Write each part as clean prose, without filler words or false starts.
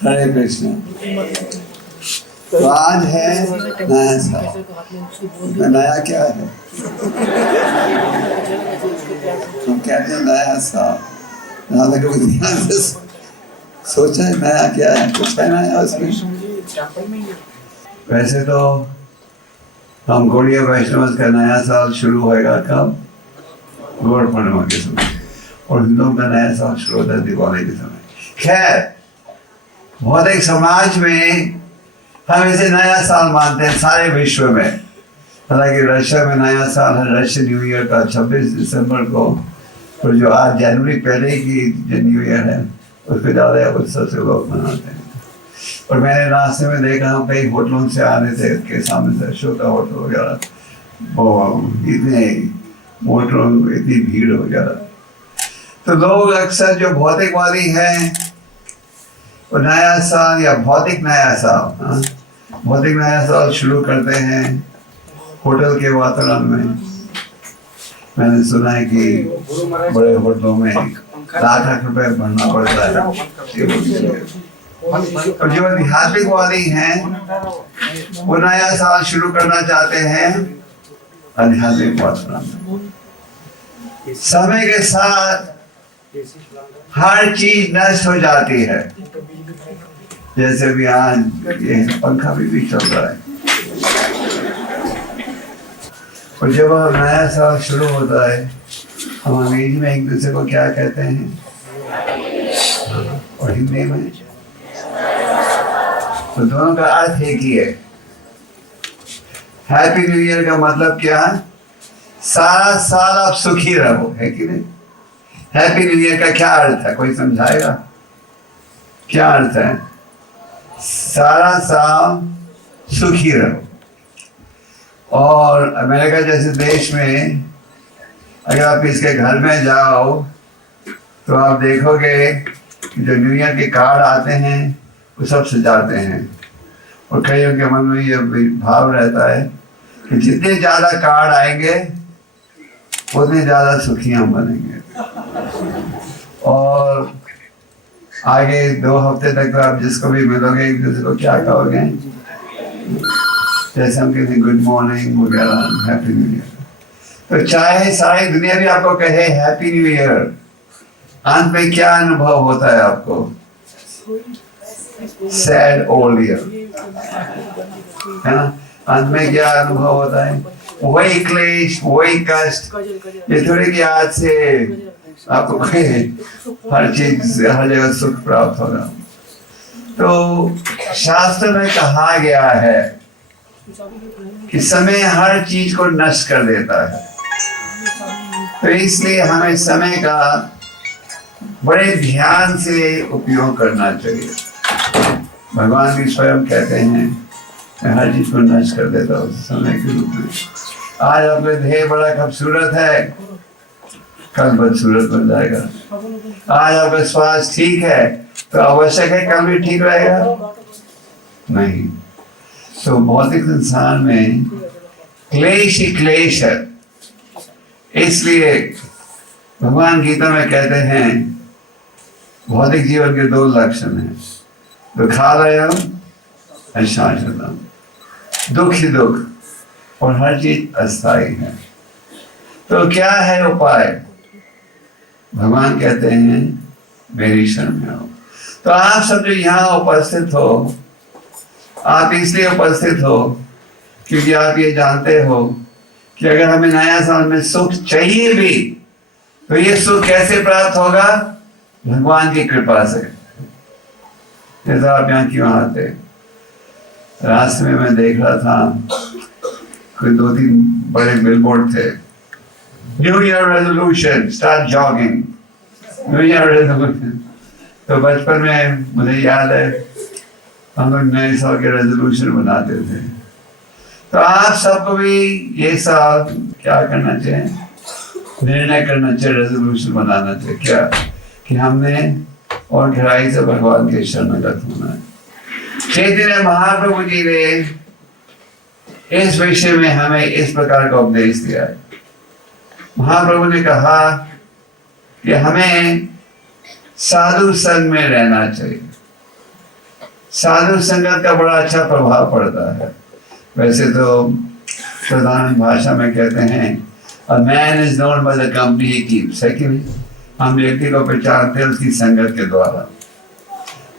हरे कृष्ण। तो आज है नया साल। नया क्या है? हम कहते हैं नया साल। कभी ध्यान से सोचा है नया क्या है? कुछ है नया उसमें? वैसे तो हम गौड़ीय वैष्णव का नया साल शुरू होएगा कब? गौड़ पूर्णिमा के समय, और हिंदुओं का नया साल शुरू होता है दिवाली के समय। खैर, भौतिक समाज में हम इसे नया साल मानते हैं सारे विश्व में। हालांकि रशिया में नया साल है, रशियन न्यू ईयर का 26 दिसंबर को, और जो आज जनवरी पहले की जो न्यू ईयर है उसको ज़्यादा उत्सव से लोग मनाते हैं। और मैंने रास्ते में देखा, हम कई होटलों से आ रहे थे, के सामने से अशोका होटल वगैरह, वो इतने मोटरों इतनी भीड़ वगैरह। तो लोग अक्सर जो भौतिकवादी हैं वो नया साल या भौतिक नया साल, भौतिक नया साल शुरू करते हैं होटल के वातावरण में। मैंने सुना है कि बड़े होटलों में लाख रुपए भरना पड़ता है। और जो आध्यात्मिकवादी हैं वो नया साल शुरू करना चाहते हैं आध्यात्मिक वातावरण में। समय के साथ हर चीज नष्ट हो जाती है, जैसे भी आज ये पंखा भी चल रहा है। और जब नया साल शुरू होता है, हम अंग्रेजी में एक दूसरे को क्या कहते हैं और हिंदी में? तो दोनों का अर्थ एक ही है। हैप्पी न्यू ईयर का मतलब क्या है? सारा साल आप सुखी रहो, है कि नहीं? हैप्पी न्यू ईयर का क्या अर्थ है? कोई समझाएगा क्या अर्थ है? सारा साल सुखी रहो। और अमेरिका जैसे देश में अगर आप इसके घर में जाओ तो आप देखोगे कि जो न्यू ईयर के कार्ड आते हैं वो सब सजाते हैं, और कईयों के मन में ये भाव रहता है कि जितने ज़्यादा कार्ड आएंगे उतने ज़्यादा सुखी हम बनेंगे। और आगे 2 हफ्ते तक तो आप जिसको भी मिलोगे एक दूसरे को क्या कहोगे? जैसे हम कहते हैं गुड मॉर्निंग वगैरह, हैप्पी न्यू ईयर। तो चाहे सारी दुनिया भी आपको कहे हैप्पी न्यू ईयर, अंत में क्या अनुभव होता है आपको? सैड ओल्ड ईयर, है ना? अंत में क्या अनुभव होता है? वही क्लेश, वही कष्ट। ये थोड़ी कि आज से आपको हर चीज हर जगह सुख प्राप्त होगा। तो शास्त्र में कहा गया है कि समय हर चीज को नष्ट कर देता है। तो इसलिए हमें समय का बड़े ध्यान से उपयोग करना चाहिए। भगवान भी स्वयं कहते हैं मैं हर चीज को नष्ट कर देता हूँ समय के रूप में। आज आपका देह बड़ा खूबसूरत है, कल बदसूरत बन जाएगा। आज आपका स्वास्थ्य ठीक है तो आवश्यक है कल भी ठीक रहेगा? नहीं। तो भौतिक संसार में क्लेश ही क्लेश है। इसलिए भगवान गीता में कहते हैं भौतिक जीवन के 2 लक्षण हैं, दुखालयम और शाश्वतम। दुख ही दुख और हर चीज अस्थायी है। तो क्या है उपाय? भगवान कहते हैं मेरी शरण में आओ। तो आप सब जो यहाँ उपस्थित हो, आप इसलिए उपस्थित हो क्योंकि आप ये जानते हो कि अगर हमें नया साल में सुख चाहिए भी तो ये सुख कैसे प्राप्त होगा? भगवान की कृपा से। जैसा आप यहाँ क्यों आते? रास्ते में मैं देख रहा था कोई 2-3 बड़े बिलबोर्ड थे, new year resolution, start jogging, new year resolution. तो बचपन में मुझे याद है हम लोग नए साल के रेजोल्यूशन बनाते थे। तो आप सबको भी ये साल क्या करना चाहिए? निर्णय करना चाहिए, रेजोल्यूशन बनाना चाहिए। क्या? कि हमने और गहराई से भगवान के शरणगत होना है। चैतन्य महाप्रभु जी ने इस विषय में हमें इस प्रकार का उपदेश दिया है। महाप्रभु ने कहा कि हमें साधु संग में रहना चाहिए। साधु संगत का बड़ा अच्छा प्रभाव पड़ता है। वैसे तो साधारण भाषा में कहते हैं a man is known by the company he keeps, है कि नहीं? हम व्यक्ति को पहचानते हैं उसकी संगत के द्वारा।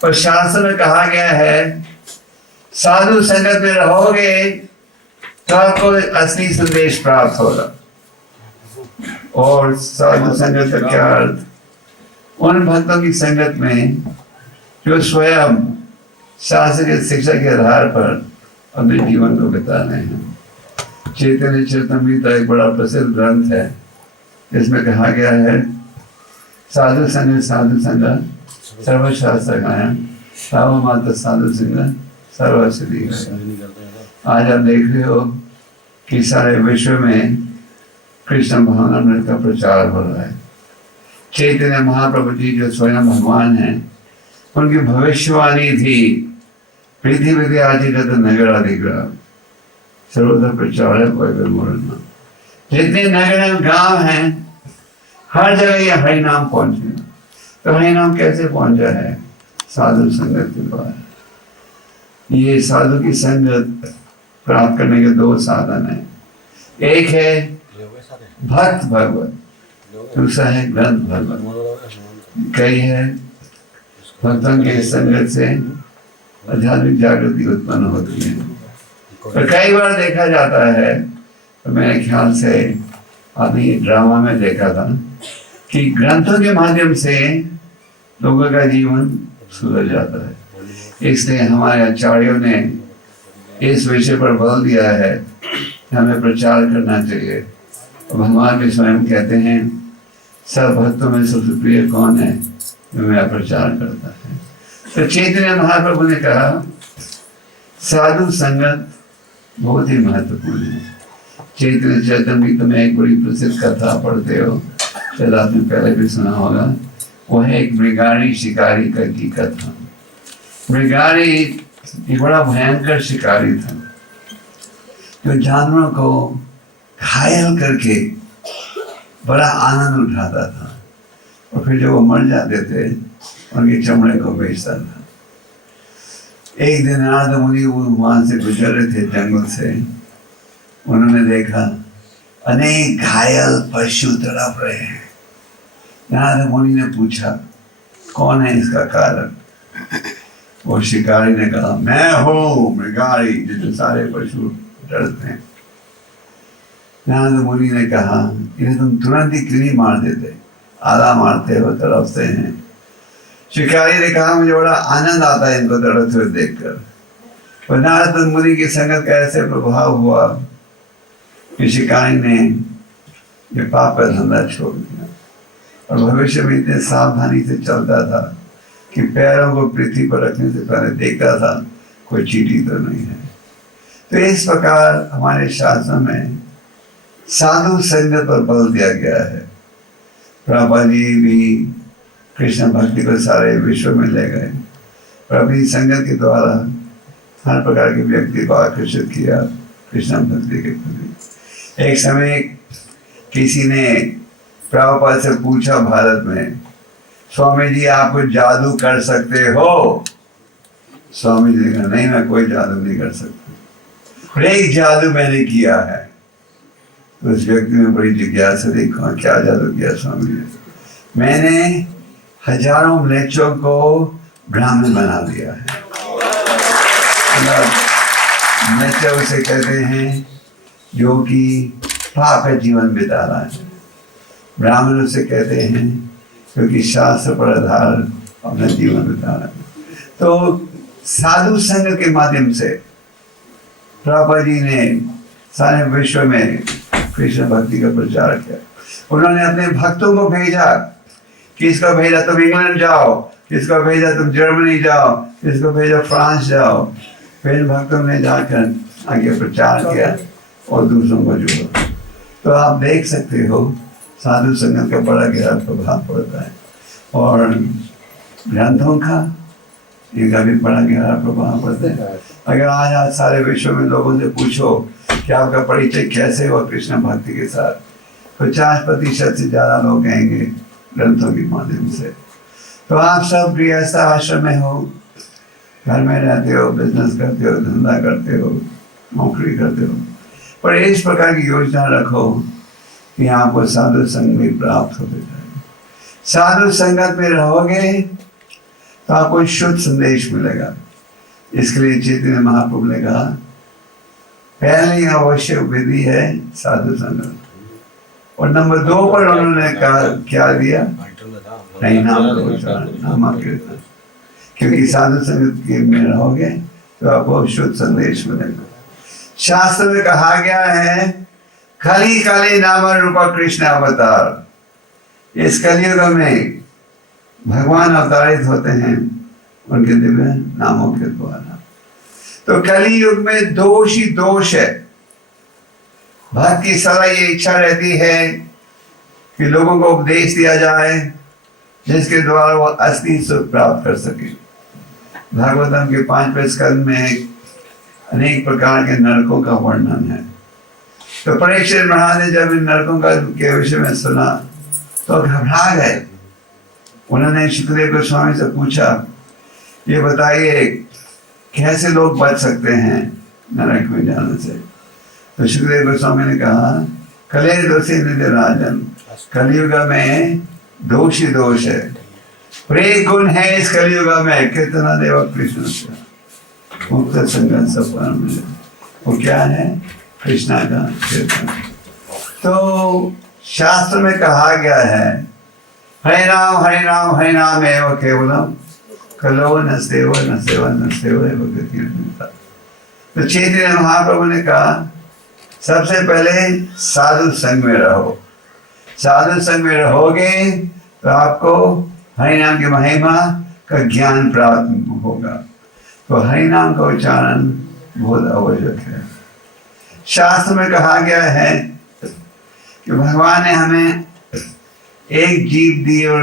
पर शास्त्र में कहा गया है साधु संगत में रहोगे तो आपको असली संदेश प्राप्त होगा। और साधु संगत का क्या अर्थ? उन भक्तों की संगत में जो स्वयं शास्त्र की शिक्षा के आधार पर अपने जीवन को बिता रहे हैं। चैतन्य चरितमृत एक बड़ा प्रसिद्ध ग्रंथ है, जिसमें कहा गया है साधु संग सर्वशास्त्र गायन साव मात्र साधु संग सर्वसिद्धि। आज आप देख रहे हो कि सारे विश्व में कृष्ण भावनामृत का प्रचार हो रहा है। चैतन्य महाप्रभु जी जो स्वयं भगवान हैं, उनकी भविष्यवाणी थी पृथ्वी आदि नगर अधिग्रह सर्वदा प्रचार है। जितने नगर गांव हैं हर जगह ये हरि नाम पहुंचे। तो हरि नाम कैसे पहुंचा है? साधु संगत के द्वारा। ये साधु की संगत प्राप्त करने के दो साधन है। एक है भक्त भगवत, दूसरा है ग्रंथ भगवत। कई है भक्तों के संगत से आध्यात्मिक जागृति उत्पन्न होती है। पर कई बार देखा जाता है, तो मेरे ख्याल से अभी ड्रामा में देखा था कि ग्रंथों के माध्यम से लोगों का जीवन सुधर जाता है। इसलिए हमारे आचार्यों ने इस विषय पर बल दिया है कि हमें प्रचार करना चाहिए। भगवान भी स्वयं कहते हैं सब भक्तों में सबसे प्रिय कौन है जो मेरा प्रचार करता है। तो चैतन्य महाप्रभु ने कहा साधु संगत बहुत ही महत्वपूर्ण है। चैतन्य चरितमृत में एक बड़ी प्रसिद्ध कथा पढ़ते हो, शायद आपने पहले भी सुना होगा। वह है एक मृगारी शिकारी की कथा। मृगारी एक बड़ा भयंकर शिकारी था जो जानवरों को घायल करके बड़ा आनंद उठाता था, और फिर जब वो मर जाते थे उनके चमड़े को बेचता था। एक दिन नारद मुनि वहां से गुजर रहे थे जंगल से। उन्होंने देखा अनेक घायल पशु तड़प रहे हैं। नारद मुनि ने पूछा कौन है इसका कारण? वो शिकारी ने कहा मैं हूँ मृगारी, जिससे सारे पशु डरते हैं। नारद मुनि ने कहा इन्हें तुम तुरंत ही क्यों नहीं मार देते? आधा मारते हो, तड़पते हैं। शिकारी ने कहा मुझे बड़ा आनंद आता है इनको तड़पते हुए देखकर। नारद मुनि की संगत का ऐसे प्रभाव हुआ कि शिकारी ने ये पाप का धंधा छोड़ दिया और भविष्य में इतने सावधानी से चलता था कि पैरों को पृथ्वी पर रखने से पहले देखता था कोई चींटी तो नहीं है। तो इस प्रकार हमारे शास्त्र में साधु संगत पर बल दिया गया है। प्रभुपाद जी भी कृष्ण भक्ति को सारे विश्व में ले गए। प्रभु संगत के द्वारा हर प्रकार के व्यक्ति को आकर्षित किया कृष्ण भक्ति के प्रति। एक समय किसी ने प्रभुपाद से पूछा भारत में, स्वामी जी आप कुछ जादू कर सकते हो? स्वामी जी ने कहा नहीं, मैं कोई जादू नहीं कर सकता। एक जादू मैंने किया है। तो उस व्यक्ति में बड़ी जिज्ञासा थी, क्या जादू किया स्वामी जी? मैंने हजारों म्लेच्छों को ब्राह्मण बना दिया है। म्लेच्छ उसे कहते हैं जो कि पाप का जीवन बिता रहा है। ब्राह्मण उसे कहते हैं क्योंकि शास्त्र पर आधार अपना जीवन बिता रहा है। तो साधु संघ के माध्यम से प्रभुपाद जी ने सारे विश्व में कृष्ण भक्ति का प्रचार किया। उन्होंने अपने भक्तों को भेजा। किसको भेजा? तुम इंग्लैंड जाओ, किसको भेजा तुम जर्मनी जाओ, किसको भेजा फ्रांस जाओ। फिर भक्तों ने जाकर आगे प्रचार किया और दूसरों को जोड़ा। तो आप देख सकते हो साधु संगत का बड़ा गहरा प्रभाव पड़ता है। और ग्रंथों का इनका भी बड़ा गहरा प्रभाव पड़ता है। अगर आज सारे विश्व में लोगों से पूछो कि आपका परिचय कैसे हुआ कृष्ण भक्ति के साथ, 50% से ज़्यादा लोग कहेंगे ग्रंथों के माध्यम से। तो आप सब गृहस्थ आश्रम में हो, घर में रहते हो, बिजनेस करते हो, धंधा करते हो, नौकरी करते हो, पर इस प्रकार की योजना रखो कि आपको साधु संग भी प्राप्त हो जाए। साधु संगत में रहोगे तो आपको शुद्ध संदेश मिलेगा। इसके लिए चैतन्य महाप्रभु ने कहा पहली आवश्यक विधि है साधु संगत, और नंबर 2 पर उन्होंने कहा क्या दिया, नहीं नाम का उच्चारण, नाम कीर्तन। क्योंकि साधु संगत में रहोगे तो आपको शुद्ध संदेश मिलेगा। शास्त्र में कहा गया है खली कली नाम रूपा कृष्ण अवतार। इस कलियुग में भगवान अवतारित होते हैं उनके दिव्य नामों के द्वारा। तो कलियुग में दोष ही दोष है। भक्त की सदा ये इच्छा रहती है कि लोगों को उपदेश दिया जाए जिसके द्वारा वो असली सुख प्राप्त कर सके। भागवतम के 5वें स्कंद में अनेक प्रकार के नरकों का वर्णन है। तो परीक्षित महाराज ने जब इन नरकों का के विषय में सुना तो घबरा गए। उन्होंने सुखदेव गोस्वामी से पूछा ये बताइए कैसे लोग बच सकते हैं नरक में जाने से। तो सुखदेव गोस्वामी ने कहा कले दोषी निधि राजन, कलयुग में दोष ही दोष है। प्रेम गुण है इस कलयुग में कितना देव कृष्ण से मुक्त संगत सब परम मिले। वो क्या है, कृष्णा का कीर्तन। तो शास्त्र में कहा गया है हरे नाम एवं केवलम कलो न सेव एवं गति। तो चैतन्य महाप्रभु ने कहा सबसे पहले साधु संग में रहो। साधु संग में रहोगे तो आपको हरि नाम की महिमा का ज्ञान प्राप्त होगा। तो हरि नाम का उच्चारण बहुत आवश्यक है। शास्त्र में कहा गया है कि भगवान ने हमें एक जीभ दी और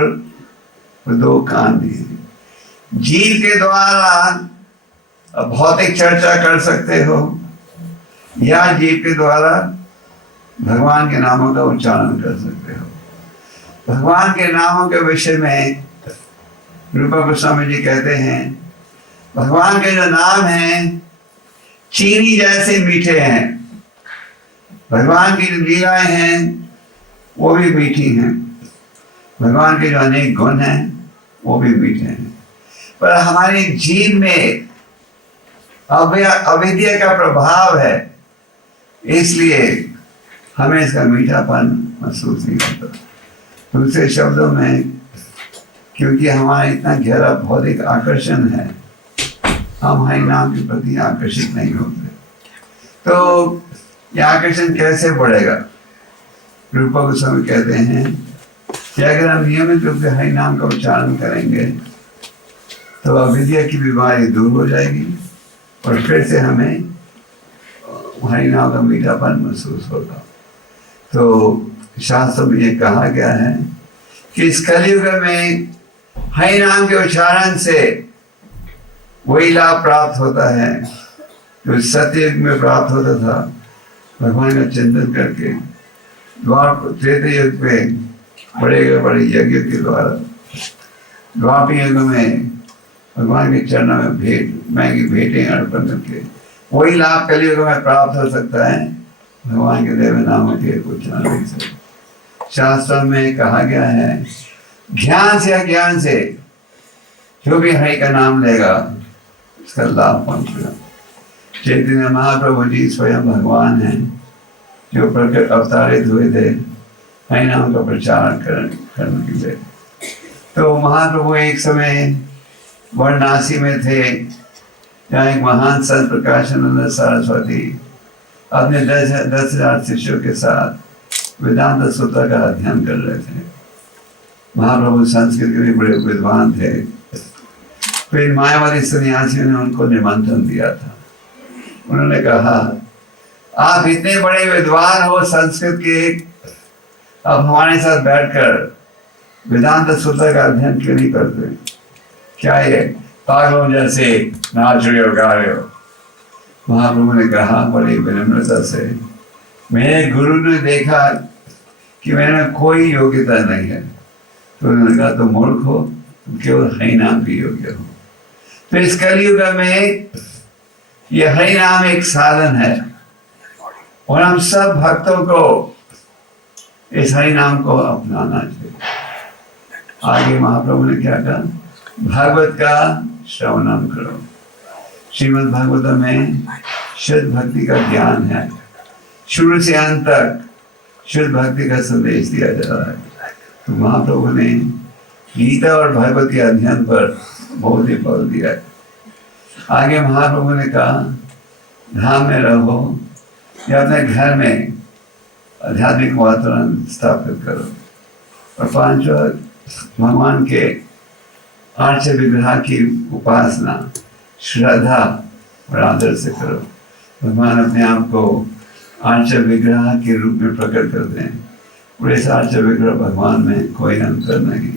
2 कान दिए। जीभ के द्वारा भौतिक चर्चा कर सकते हो या जीभ के द्वारा भगवान के नामों का उच्चारण कर सकते हो। भगवान के नामों के विषय में रूपा गोस्वामी जी कहते हैं भगवान के जो नाम हैं चीनी जैसे मीठे हैं। भगवान की जो लीलाएं हैं वो भी मीठी हैं। भगवान के जो अनेक गुण हैं वो भी मीठे हैं। पर हमारी जीव में अविद्या का प्रभाव है, इसलिए हमें इसका मीठापन महसूस नहीं होता। दूसरे शब्दों में क्योंकि हमारा इतना गहरा भौतिक आकर्षण है, हम हरि नाम के प्रति आकर्षित नहीं होते। तो यह आकर्षण कैसे बढ़ेगा? रूपा गोस्वामी कहते हैं कि अगर हम नियमित रूप से हरि नाम का उच्चारण करेंगे तो अविद्या की बीमारी दूर हो जाएगी और फिर से हमें हरि नाम का मीठापन महसूस होगा। तो शास्त्र में ये कहा गया है कि इस कलयुग में हरि नाम के उच्चारण से वही लाभ प्राप्त होता है जो सत्ययुग में प्राप्त होता था। भगवान का चिंतन करके त्रेता युग में बड़े यज्ञ के द्वारा, द्वापर युग में भगवान के चरणों में महंगी भेंटें अर्पण करके वही लाभ कलयुग में प्राप्त हो सकता है भगवान के देव नामों के उच्चारण से। शास्त्र में कहा गया है ज्ञान से अज्ञान से जो भी हरि का नाम लेगा उसका लाभ पहुंचेगा। चैतन्य महाप्रभु जी स्वयं भगवान हैं जो प्रकट अवतारित हुए थे हरि नाम का प्रचार करने के लिए। तो महाप्रभु एक समय वाराणसी में थे जहाँ एक महान संत प्रकाशानंद सरस्वती अपने 10,000 शिष्यों के साथ वेदांत सूत्र का अध्ययन कर रहे थे। महाप्रभु संस्कृत के भी बड़े विद्वान थे। फिर मायावादी सन्यासियों ने उनको निमंत्रण दिया था। उन्होंने कहा आप इतने बड़े विद्वान हो संस्कृत के, अब हमारे साथ बैठकर वेदांत सूत्र का अध्ययन क्यों नहीं करते? क्या ये पागलों जैसे नाच रहे हो, गा रहे हो? महाप्रभु ने कहा बड़ी विनम्रता से, मेरे गुरु ने देखा कि मैंने कोई योग्यता नहीं है, तो उन्होंने कहा तो मूर्ख हो, तुम केवल हरि नाम के योग्य हो। तो इस कलयुग में ये हरि नाम एक साधन है और हम सब भक्तों को इस हरि नाम को अपनाना चाहिए। आगे महाप्रभु ने क्या कहा, भागवत का श्रवणम करो। श्रीमद् भागवत में शुद्ध भक्ति का ज्ञान है, शुरू से अंत तक शुद्ध भक्ति का संदेश दिया जा रहा है। तो महाप्रभु ने गीता और भागवत के अध्ययन पर बहुत ही बल दिया है। आगे महाप्रभु ने कहा, धाम में रहो या अपने घर में आध्यात्मिक वातावरण स्थापित करो। और पांचवा, भगवान के आर्च विग्रह की उपासना श्रद्धा और आदर से करो। भगवान अपने आप को आर्च विग्रह के रूप में प्रकट करते हैं और इस आर्च विग्रह भगवान में कोई अंतर नहीं।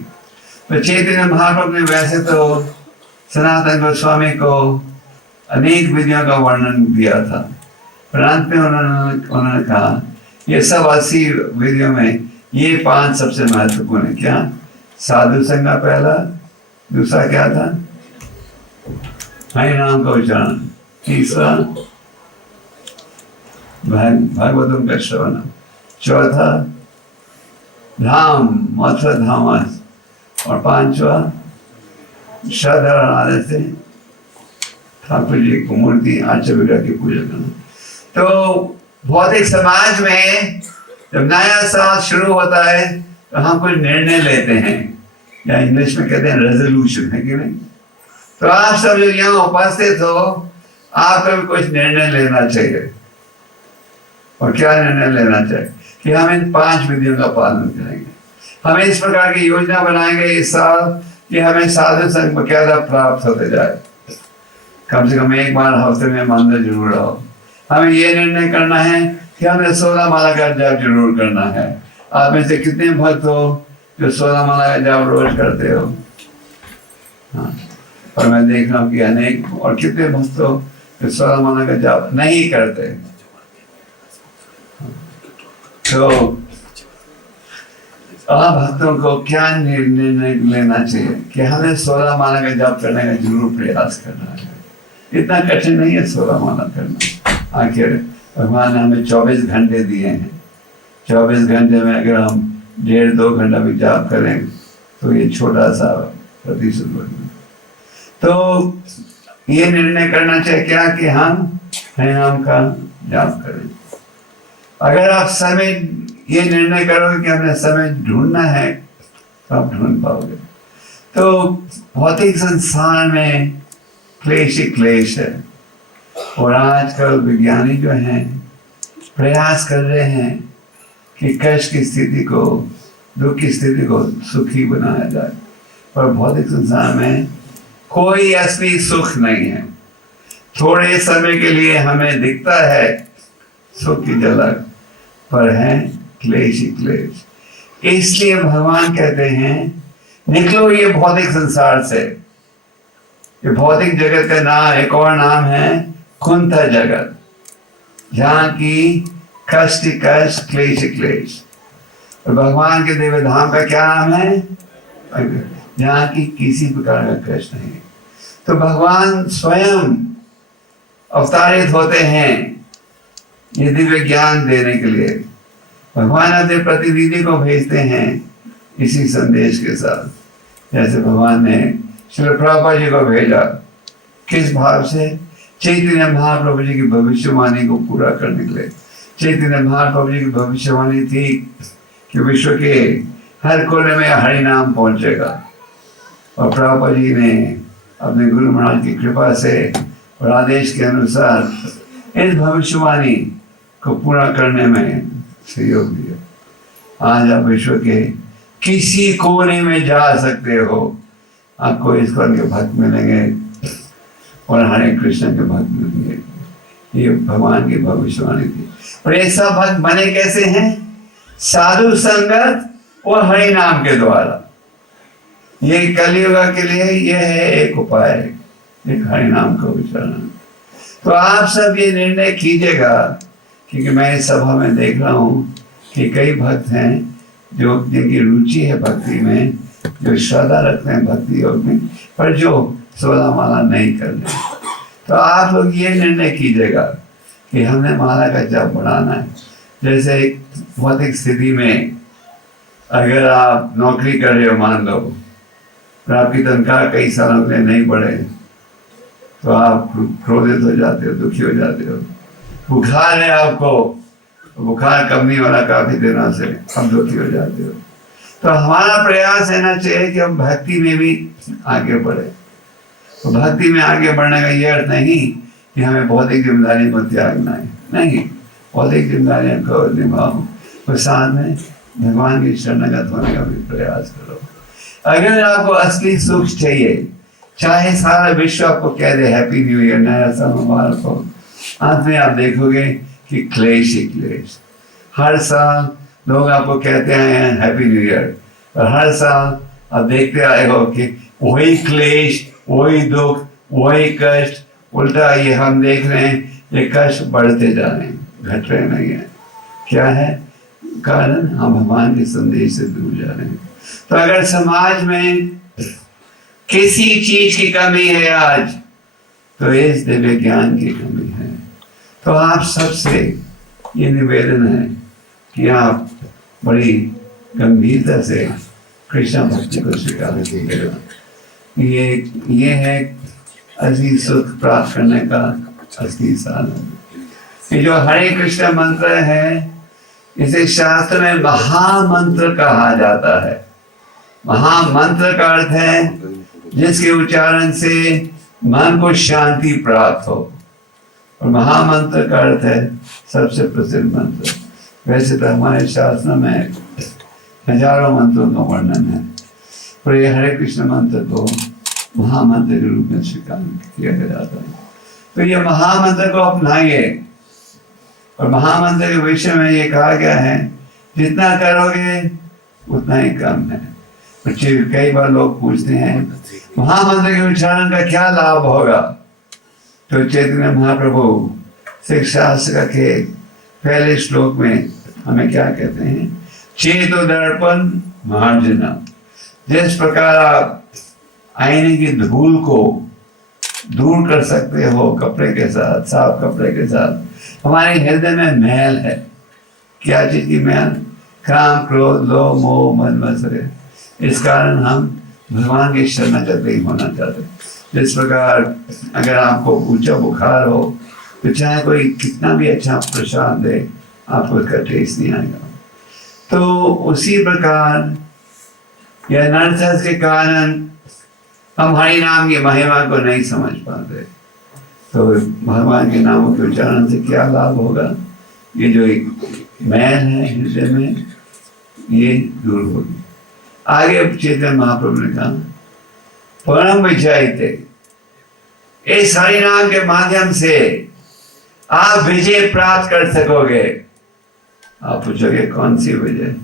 तो चैतन्य महाप्रभु ने वैसे तो सनातन गोस्वामी को अनेक विधियों का वर्णन दिया था, पर अंत में उन्होंने कहा ये सब 80 विधियों में ये 5 सबसे महत्वपूर्ण है। क्या? साधु संग पहला, दूसरा क्या था? हरि नाम का उच्चारण, तीसरा भागवतम का श्रवण, चौथा धाम मथुरा धाम, और पांचवा श्रद्धा और आदर से ठाकुर जी की मूर्ति आर्च विग्रह की पूजा करना। तो भौतिक समाज में जब नया साल शुरू होता है तो हम कुछ निर्णय लेते हैं, या इंग्लिश में कहते हैं रेजोल्यूशन, है कि नहीं? तो आप सब जो यहाँ उपस्थित हो, आपको भी कुछ निर्णय लेना चाहिए। और क्या निर्णय लेना चाहिए? कि हम इन 5 विधियों का पालन करेंगे। हमें इस प्रकार की योजना बनाएंगे इस साल कि हमें साधु संग बकायदा प्राप्त होते जाए। कम से कम एक बार हफ्ते में मंदिर जरूर आओ। हमें ये निर्णय करना है कि हमें 16 माला का जाप जरूर करना है। आप में से कितने भक्त हो जो 16 माला का जाप रोज करते हो? हाँ, और मैं देख रहा हूँ कि अनेक, और कितने भक्त हो जो 16 माला का जाप नहीं करते। तो आप भक्तों को क्या निर्णय लेना चाहिए कि हमें 16 माला का जाप करने का जरूर प्रयास करना है। इतना कठिन नहीं है 16 माला करना। आखिर भगवान ने हमें 24 घंटे दिए हैं। 24 घंटे में अगर हम 1.5-2 घंटा भी जाप करें तो ये छोटा सा प्रतिशत बढ़ना। तो ये निर्णय करना चाहिए क्या कि हम हरि नाम का जाप करें। अगर आप समय ये निर्णय करोगे कि हमें समय ढूंढना है तो आप ढूंढ पाओगे। तो भौतिक संसार में क्लेश ही क्लेश है, और आजकल विज्ञानी जो हैं प्रयास कर रहे हैं कि कष्ट की स्थिति को, दुख की स्थिति को सुखी बनाया जाए। पर भौतिक संसार में कोई असली सुख नहीं है। थोड़े समय के लिए हमें दिखता है सुख की झलक, पर है क्लेश ही क्लेश। इसलिए भगवान कहते हैं निकलो ये भौतिक संसार से। ये भौतिक जगत का नाम, एक और नाम है कुंठा जगत, जहाँ की कष्ट कष्ट क्लेश क्लेश। और भगवान के दिव्य धाम का क्या नाम है? जहाँ की किसी प्रकार का कष्ट नहीं। तो भगवान स्वयं अवतारित होते हैं ये दिव्य ज्ञान देने के लिए। भगवान अपने प्रतिनिधि को भेजते हैं इसी संदेश के साथ। जैसे भगवान ने श्री प्रभुपाद जी को भेजा, किस भाव से? चैतन्य महाप्रभु जी की भविष्यवाणी को पूरा करने के लिए। चैतन्य महाप्रभु जी की भविष्यवाणी थी कि विश्व के हर कोने में हरि नाम पहुंचेगा, और प्रभुपाद जी ने अपने गुरु महाराज की कृपा से और आदेश के अनुसार इस भविष्यवाणी को पूरा करने में सहयोग दिया। आज आप विश्व के किसी कोने में जा सकते हो, आपको इस्कॉन के भक्त मिलेंगे और हरे कृष्ण के भक्त मिलेंगे। ये भगवान की भविष्यवाणी थी। और ये सब भक्त बने कैसे हैं? साधु संगत और हरि नाम के द्वारा। ये कलियुग के लिए ये है एक उपाय, एक हरि नाम का उच्चारण। तो आप सब ये निर्णय कीजिएगा, क्योंकि मैं इस सभा में देख रहा हूँ कि कई भक्त हैं जो जिनकी रुचि है भक्ति में, जो श्रद्धा रखते हैं भक्ति योग में, पर जो 16 माला नहीं करनी। तो आप लोग ये निर्णय कीजिएगा कि हमने माला का जप बढ़ाना है। जैसे एक भौतिक स्थिति में अगर आप नौकरी कर रहे हो, मान लो, और आपकी तनख्वाह कई सालों के लिए नहीं बढ़े, तो आप क्रोधित हो जाते हो, दुखी हो जाते हो। बुखार है आपको, बुखार कम नहीं हो रहा काफी दिनों से, अब दुखी हो जाते हो। तो हमारा प्रयास रहना चाहिए कि हम भक्ति में भी आगे बढ़े। तो भक्ति में आगे बढ़ने का ये अर्थ नहीं कि हमें भौतिक जिम्मेदारियों को त्यागना है, नहीं, भौतिक जिम्मेदारियों को निभाओ और साथ में भगवान की शरणागत होने का भी प्रयास करो। अगर आपको असली सुख चाहिए, चाहे सारा विश्व आपको कह दे हैप्पी न्यू ईयर, नया साल मुबारक हो, अंत में आप देखोगे कि क्लेश ही क्लेश। हर साल लोग आपको कहते हैं हैप्पी न्यू ईयर, और हर साल आप देखते आए हो कि वही क्लेश, वही दुख, वही कष्ट। उल्टा ये हम देख रहे हैं, ये कष्ट बढ़ते जा रहे हैं, घट रहे नहीं है। क्या है कारण? हम भगवान के संदेश से दूर जा रहे हैं। तो अगर समाज में किसी चीज की कमी है आज, तो इस दिव्य ज्ञान की कमी है। तो आप सबसे ये निवेदन है कि आप बड़ी गंभीरता से कृष्ण भक्ति को स्वीकार कीजिएगा। ये है असली सुख प्राप्त करने का असली साधन। ये जो हरे कृष्ण मंत्र है, इसे शास्त्र में महामंत्र कहा जाता है। महामंत्र का अर्थ है जिसके उच्चारण से मन को शांति प्राप्त हो, और महामंत्र का अर्थ है सबसे प्रसिद्ध मंत्र। वैसे तो हमारे शास्त्र में हजारों मंत्रों का वर्णन है, पर यह हरे कृष्ण मंत्र को महामंत्र के रूप में स्वीकार किया जाता है। तो ये महामंत्र को अपनाइए, और महामंत्र के विषय में ये कहा गया है जितना करोगे उतना ही कम है। कई बार लोग पूछते हैं महामंत्र के उच्चारण का क्या लाभ होगा? तो चैतन्य महाप्रभु शिक्षा शास्त्र के पहले श्लोक में हमें क्या कहते हैं? चेतो दर्पण मार्जना। जिस प्रकार आप आईने की धूल को दूर कर सकते हो कपड़े के साथ, साफ कपड़े के साथ, हमारे हृदय में मैल है। क्या चीज की मैल? काम, क्रोध, लोभ, मोह, मद मत्सर। इस कारण हम भगवान की शरणागत नहीं होना चाहते। जिस प्रकार अगर आपको ऊंचा बुखार हो, तो चाहे कोई कितना भी अच्छा प्रसाद दे, आपको उसका टेस्ट नहीं आएगा। तो उसी प्रकार यह नरसस के कारण हम हरि नाम की महिमा को नहीं समझ पाते। तो भगवान के नामों के उच्चारण से क्या लाभ होगा? ये जो एक मैल है हृदय में, ये दूर होगी। आगे चैतन्य महाप्रभु ने कहा परम विजय थे। इस हरि नाम के माध्यम से आप विजय प्राप्त कर सकोगे। आप पूछोगे कौन सी विजय?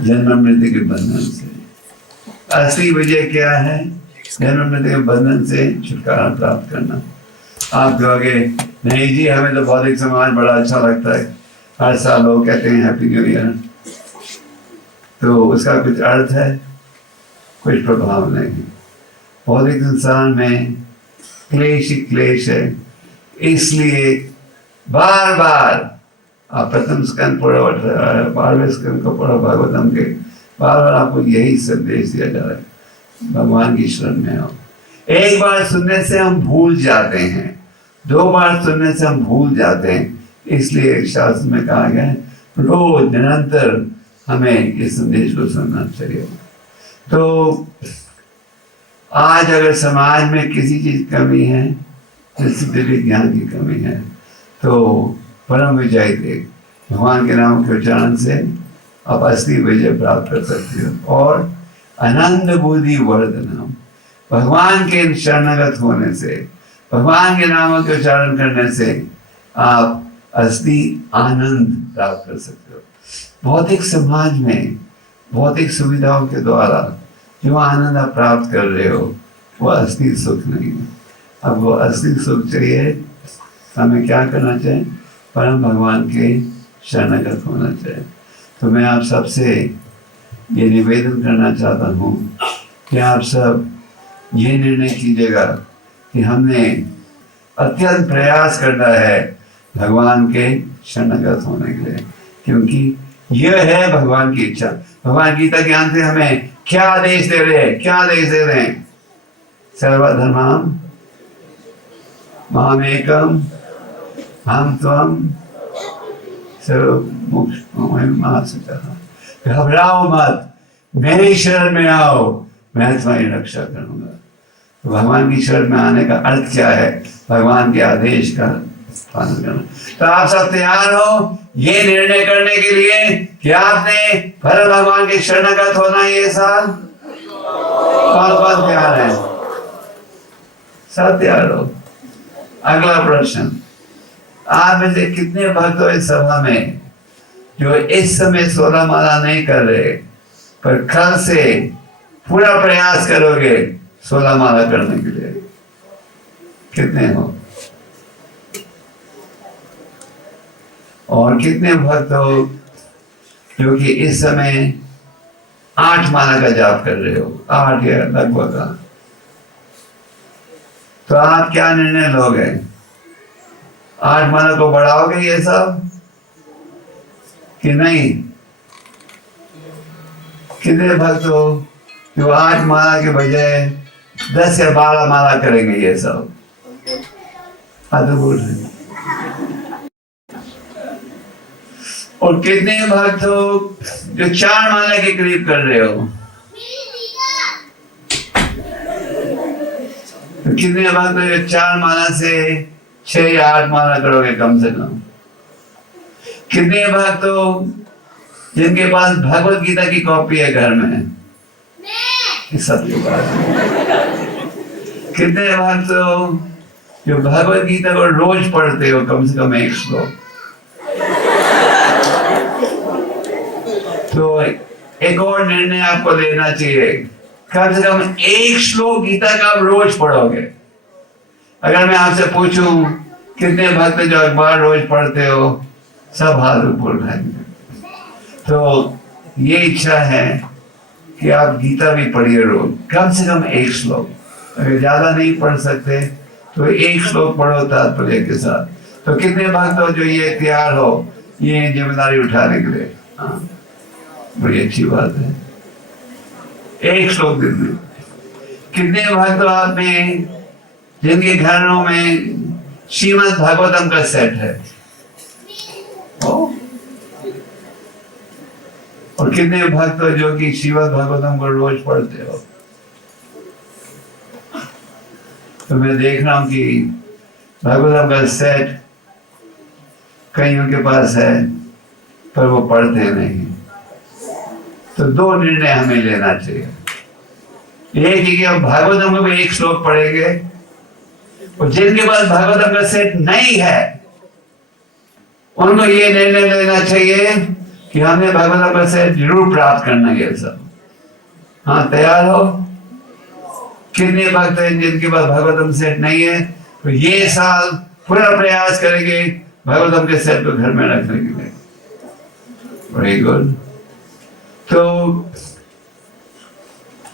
जन्म मृत्यु के बंधन से। असली विजय क्या है? जन्म मृत्यु के बंधन से छुटकारा प्राप्त करना। आप कहोगे नहीं जी, हमें तो भौतिक समाज बड़ा अच्छा लगता है, हर साल लोग कहते हैं हैप्पी न्यू ईयर, तो उसका कुछ अर्थ है? कुछ प्रभाव नहीं। भौतिक संसार में क्लेश ही क्लेश है। इसलिए बार बार आप प्रथम स्कंद पढ़ो, 12वें स्कंद को पढ़ो भागवतम के, बार बार आपको यही संदेश दिया जा रहा है, भगवान की शरण में आओ। एक बार सुनने से हम भूल जाते हैं, 2 बार सुनने से हम भूल जाते हैं। इसलिए शास्त्र में कहा गया है रोज निरंतर हमें इस संदेश को सुनना चाहिए। तो आज अगर समाज में किसी चीज की कमी है, जैसे दिव्य ज्ञान की कमी है, तो परम विजय थे भगवान के नाम के उच्चारण से आप असली विजय प्राप्त कर सकते हो। और आनंद बुद्धि वर्धनम, भगवान के शरणागत होने से, भगवान के नामों के उच्चारण करने से आप असली आनंद प्राप्त कर सकते हो। भौतिक समाज में भौतिक सुविधाओं के द्वारा जो आनंद आप प्राप्त कर रहे हो, वो असली सुख नहीं है। अब वो असली सुख चाहिए, हमें क्या करना चाहिए? परम भगवान के शरणागत होना चाहिए। तो मैं आप सबसे ये निवेदन करना चाहता हूँ कि आप सब ये निर्णय कीजिएगा कि हमने अत्यंत प्रयास करना है भगवान के शरणागत होने के लिए, क्योंकि यह है भगवान की इच्छा। भगवान गीता ज्ञान से हमें क्या आदेश दे रहे हैं, क्या आदेश दे रहे हैं? सर्वधर्माम मामेकम हम त्वम घबराओ मत, मेरी शरण में आओ, मैं तुम्हारी रक्षा करूंगा। तो भगवान की शरण में आने का अर्थ क्या है? भगवान के आदेश का पालन करना। तो आप सब तैयार हो ये निर्णय करने के लिए कि आपने भले भगवान के शरणागत होना ये साल? कौन कौन तैयार है? सब तैयार हो? अगला प्रश्न, आप में से कितने भक्त हो इस सभा में जो इस समय 16 माला नहीं कर रहे, पर कल से पूरा प्रयास करोगे 16 माला करने के लिए? कितने हो? और कितने भक्त हो जो कि इस समय 8 माला का जाप कर रहे हो? 8 या लगभग। तो आप क्या निर्णय लोगे? 8 माला को बढ़ाओगे ये सब कि नहीं? कितने भक्त हो जो 8 माला के बजाय 10 या 12 माला करेंगे ये सब? अद्भुत है। और कितने भक्त हो जो 4 माला के करीब कर रहे हो? तो कितने भक्त हो जो 4 माला से 6 या 8 माला करोगे कम से कम? कितने भक्त हो जिनके पास भगवत गीता की कॉपी है घर में? सबके पास। कितने भक्त हो जो भगवत गीता को रोज पढ़ते हो कम से कम 1 श्लोक? तो एक और निर्णय आपको लेना चाहिए, कम से कम 1 श्लोक गीता का आप रोज पढ़ोगे। अगर मैं आपसे पूछूं कितने भक्त जो अखबार रोज पढ़ते हो, सब हाथ ऊपर उठाएंगे। तो ये इच्छा है कि आप गीता भी पढ़िए रोज, कम से कम 1 श्लोक। अगर ज्यादा नहीं पढ़ सकते तो 1 श्लोक पढ़ो तात्पर्य के साथ। तो कितने भक्त हो जो ये तैयार हो ये जिम्मेदारी उठाने के लिए? हाँ, बड़ी अच्छी बात है। 1 श्लोक दिन में। कितने भक्त हो आप में जिनके घरों में श्रीमद् भागवतम का सेट है? और कितने भक्त हो जो कि श्रीमद् भागवतम को रोज पढ़ते हो? तो मैं देख रहा हूं कि भागवतम का सेट कईयों के पास है पर वो पढ़ते नहीं। तो 2 निर्णय हमें लेना चाहिए। एक है कि हम भागवतम में भी 1 श्लोक पढ़ेंगे, और जिनके पास भागवतम का सेट नहीं है उनको ये निर्णय लेना चाहिए कि हमें भागवतम का सेट जरूर प्राप्त करना है सब। हाँ, तैयार हो? कितने भक्त हैं जिनके पास भागवतम सेट नहीं है? तो ये साल पूरा प्रयास करेंगे भागवतम के सेट को घर में रखने के लिए। Very good. तो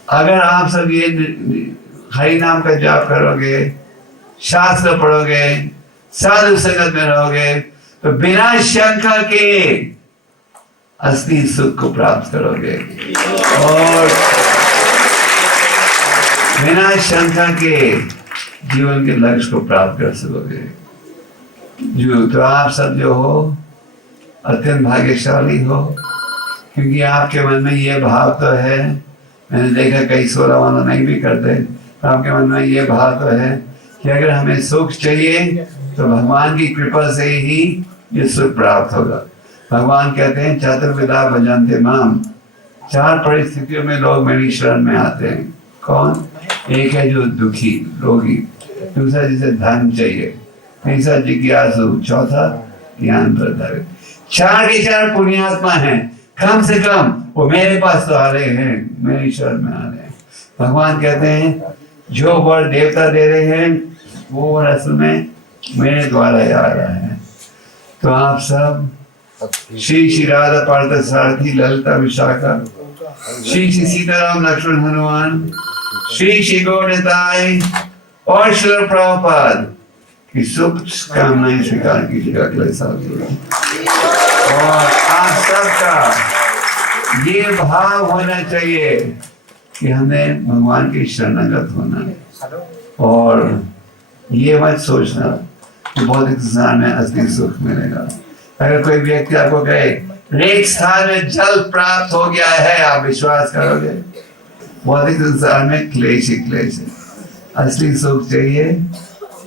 अगर आप सब ये हरि नाम का जाप करोगे, शास्त्र पढ़ोगे, साधु संगत में रहोगे, तो बिना शंका के असली सुख को प्राप्त करोगे और बिना शंका के जीवन के लक्ष्य को प्राप्त कर सकोगे। तो आप सब जो हो अत्यंत भाग्यशाली हो, क्योंकि आपके मन में ये भाव तो है। मैंने देखा कई 16 वाला नहीं भी करते, तो आपके मन में ये भाव तो है कि अगर हमें सुख चाहिए तो भगवान की कृपा से ही ये सुख प्राप्त होगा। भगवान कहते हैं चतुर्विधा भजन्ते माम, 4 परिस्थितियों में लोग मेरी शरण में आते हैं। कौन? एक है जो दुखी रोगी, दूसरा जिसे धन चाहिए, तीसरा जिज्ञासु, चौथा ज्ञान प्रदायक। 4 के 4 पुण्यात्मा हैं, कम से कम वो मेरे पास तो आ रहे हैं, मेरी शरण में आ रहे हैं। भगवान कहते हैं जो वर देवता दे रहे हैं वो वर असल में मेरे द्वारा ही आ रहा है। तो आप सब श्री राधा पार्थ सारथी ललिता विशाखा, श्री सीताराम लक्ष्मण हनुमान, श्री गौड़ताई और श्री प्रभुपाद की शुभ कामनाएं स्वीकार कीजिएगा अगले साल के लिए। और आप सबका ये भाव होना चाहिए कि हमें भगवान की शरणागत होना है, और ये मत सोचना कि भौतिक संसार में असली सुख मिलेगा। अगर कोई व्यक्ति आपको कहे एक स्थान में जल प्राप्त हो गया है, आप विश्वास करोगे? भौतिक संसार में क्लेश ही क्लेश है। असली सुख चाहिए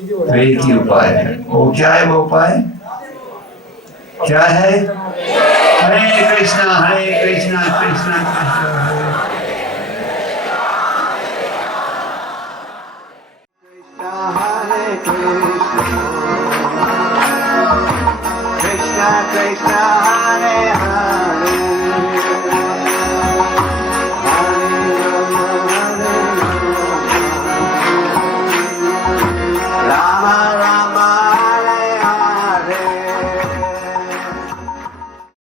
तो एक ही उपाय है। वो क्या है? वो उपाय क्या है? हरे कृष्णा कृष्णा कृष्णा